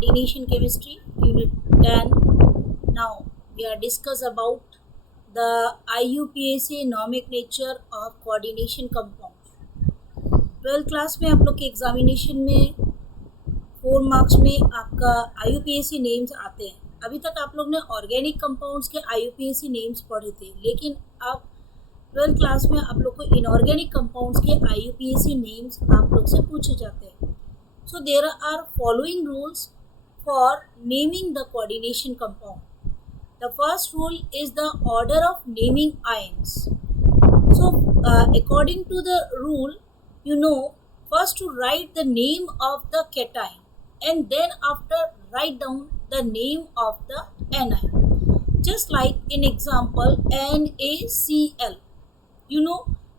Ordination Chemistry, Unit 10. Now we are discuss about the IUPAC nomenclature of coordination compounds. 12th class में आप लोग के examination में 4 marks में आपका IUPAC नेम्स आते हैं. अभी तक आप लोग ने ऑर्गेनिक कंपाउंड्स के IUPAC नेम्स पढ़े थे, लेकिन अब 12th क्लास में आप लोग को इनऑर्गेनिक कंपाउंड्स के IUPAC नेम्स आप लोग से पूछे जाते हैं. So there are following rules for naming the coordination compound. The first rule is the order of naming ions. So according to the rule, first to write the name of the cation and then after write down the name of the anion. Just like in example NaCl.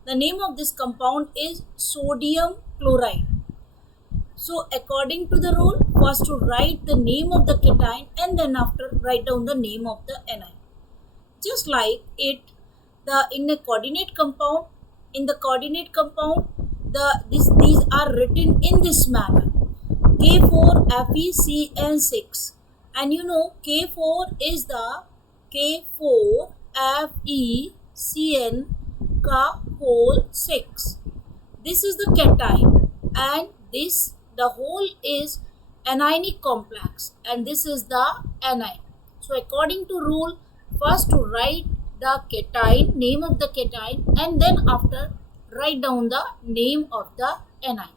The name of this compound is sodium chloride. So according to the rule, first to write the name of the cation and then after write down the name of the anion. Just like in a coordinate compound, these are written in this manner: K4FeCN6, and K4 is the K4FeCN का whole 6. This is the cation, and the whole is anionic complex, and this is the anion. So according to rule, first to write the cation, name of the cation, and then after write down the name of the anion.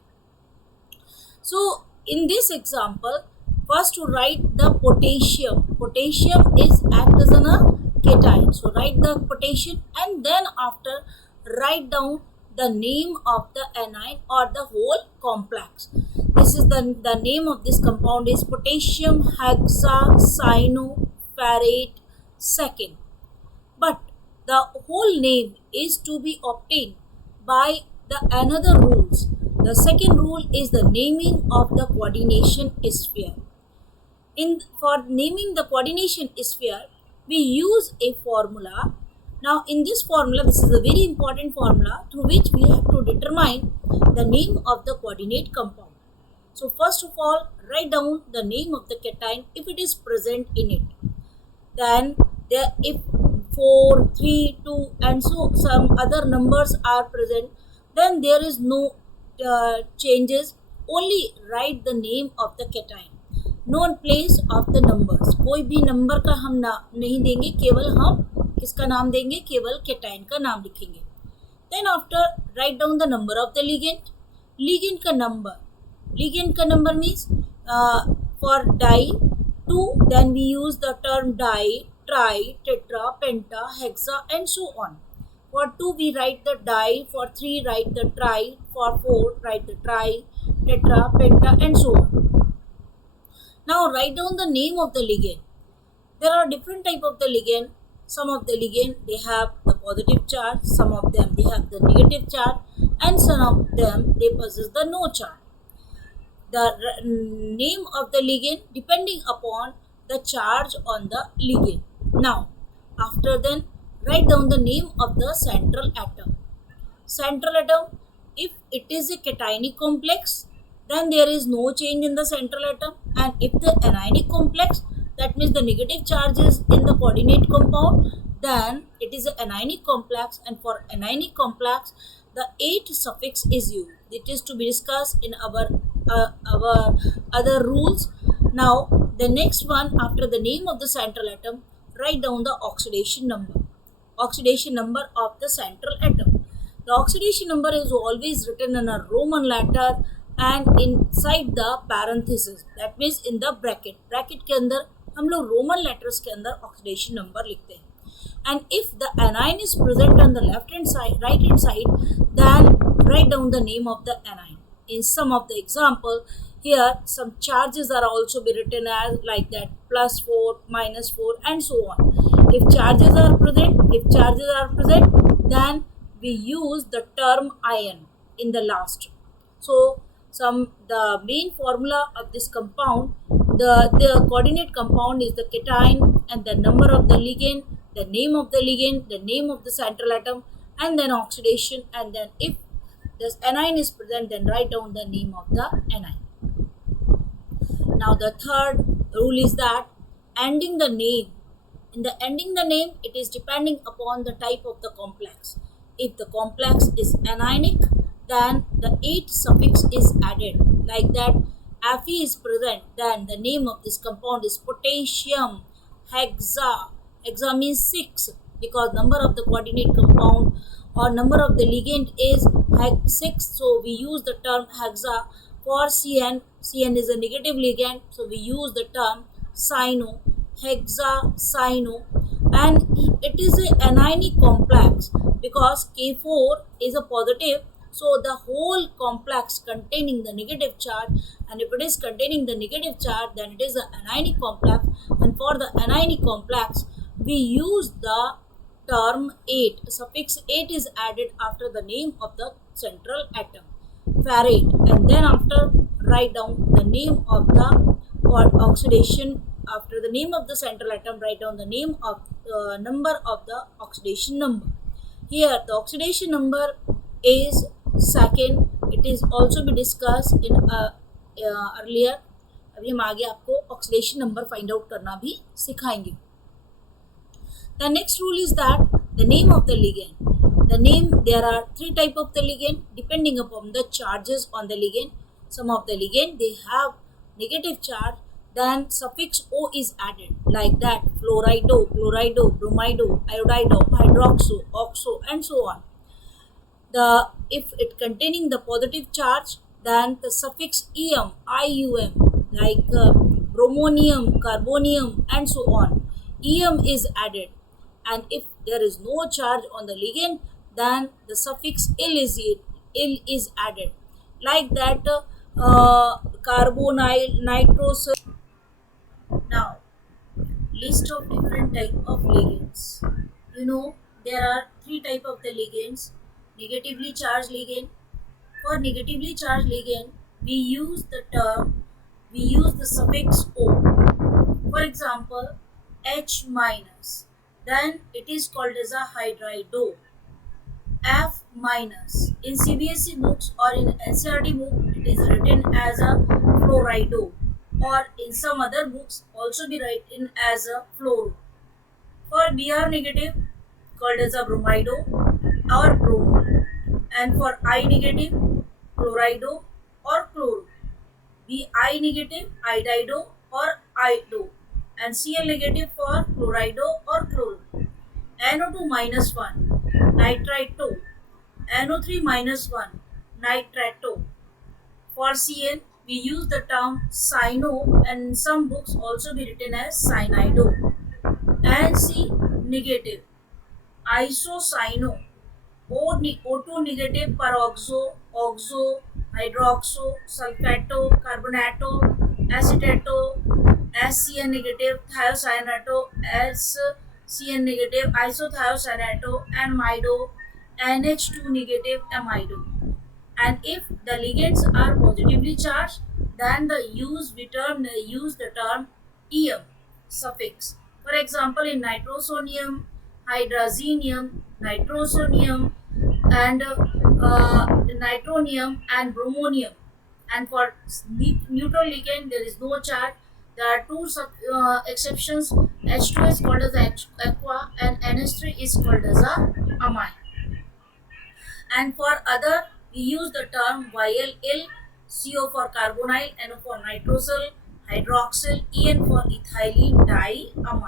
So in this example, first to write the potassium. Potassium is act as a cation. So write the potassium and then after write down the name of the anion or the whole complex. This is the name of this compound is potassium hexacyanoferrate second. But the whole name is to be obtained by the another rules. The second rule is the naming of the coordination sphere. For naming the coordination sphere, we use a formula. Now in this formula, this is a very important formula through which we have to determine the name of the coordinate compound. So first of all, write down the name of the cation if it is present in it. Then if 4, 3, 2 and so some other numbers are present, then there is no changes. Only write the name of the cation. No place of the numbers. कोई भी number का हम नहीं देंगे, केवल हम किसका नाम देंगे, केवल cation का नाम लिखेंगे. Then after write down the number of the ligand. Ligand का number means for di 2, then we use the term di, tri, tetra, penta, hexa and so on. For 2 we write the di, for 3 write the tri, for 4 write the tri, tetra, penta and so on. Now write down the name of the ligand. There are different type of the ligand. Some of the ligand they have the positive charge, some of them they have the negative charge, and some of them they possess the no charge. The name of the ligand depending upon the charge on the ligand. Now after then write down the name of the central atom. Central atom, if it is a cationic complex, then there is no change in the central atom, and if the anionic complex, that means the negative charge is in the coordinate compound, then it is an anionic complex, and for anionic complex the 8 suffix is used. It is to be discussed in our other rules. Now the next one, after the name of the central atom, write down the oxidation number of the central atom. The oxidation number is always written in a Roman letter and inside the parenthesis, that means in the bracket के अंदर हम लोग Roman letters के अंदर oxidation number लिखते हैं. And if the anion is present on the right hand side, then write down the name of the anion. In some of the example, here some charges are also be written as like that, +4, -4 and so on. If charges are present, then we use the term ion in the last. So the main formula of this compound, the coordinate compound is the cation and the number of the ligand, the name of the ligand, the name of the central atom, and then oxidation, and then if this anion is present, then write down the name of the anion. Now the third rule is that ending the name. In the ending the name, it is depending upon the type of the complex. If the complex is anionic, then the 8 suffix is added. Like that, Fe is present, then the name of this compound is potassium hexa. Hexa means 6 because number of the coordinate compound or number of the ligand is 6. So we use the term hexa for Cn. Cn is a negative ligand, so we use the term cyano, hexacyano, and it is an anionic complex because K4 is a positive, so the whole complex containing the negative charge, and if it is containing the negative charge, then it is an anionic complex, and for the anionic complex we use the term 8. Suffix 8 is added after the name of the central atom, ferrate, and then after write down the name of the oxidation. After the name of the central atom, write down the name of the number of the oxidation number. Here the oxidation number is second. It is also be discussed in earlier. अभी हम आगे आपको oxidation number find out करना भी सिखाएंगे. The next rule is that the name of the ligand. The name, there are 3 type of the ligand depending upon the charges on the ligand. Some of the ligand they have negative charge, then suffix O is added, like that fluorido, chlorido, bromido, iodido, hydroxo, oxo, and so on. The if it containing the positive charge, then the suffix em, ium, like bromonium, carbonium, and so on, em is added. And if there is no charge on the ligand, then the suffix il is added, like that carbonyl, nitrous. Now, list of different type of ligands. You know, there are 3 type of the ligands. Negatively charged ligand. For negatively charged ligand, we use the suffix O. For example, H minus, then it is called as a hydrido. F minus, in CBSE books or in NCERT book, it is written as a fluorido, or in some other books also be written as a fluoro. For Br negative, called as a bromido or bromo, and for I negative, chlorido or chloro. Bi negative, iodido or ido, and Cl negative for chlorido or chloro. NO2 minus 1, nitrito. NO3 minus 1, nitrato. For Cn, we use the term cyano, and in some books also be written as cyanido. And C negative, isocyano. O2 negative, peroxo, oxo, hydroxo, sulfato, carbonato, acetato. SCN negative, thiocyanato. SCN negative, isothiocyanato, and mido. NH2 negative, amido. And if the ligands are positively charged, then use the term em suffix. For example, in nitrosonium, hydrazinium, nitrosonium, and nitronium and bromonium. And for neutral ligand, there is no charge. There are 2 exceptions. H2 is called as aqua, and NH3 is called as a amine. And for other, we use the term YLL, CO for carbonyl, NO for nitrosyl, hydroxyl, EN for ethylene diamine.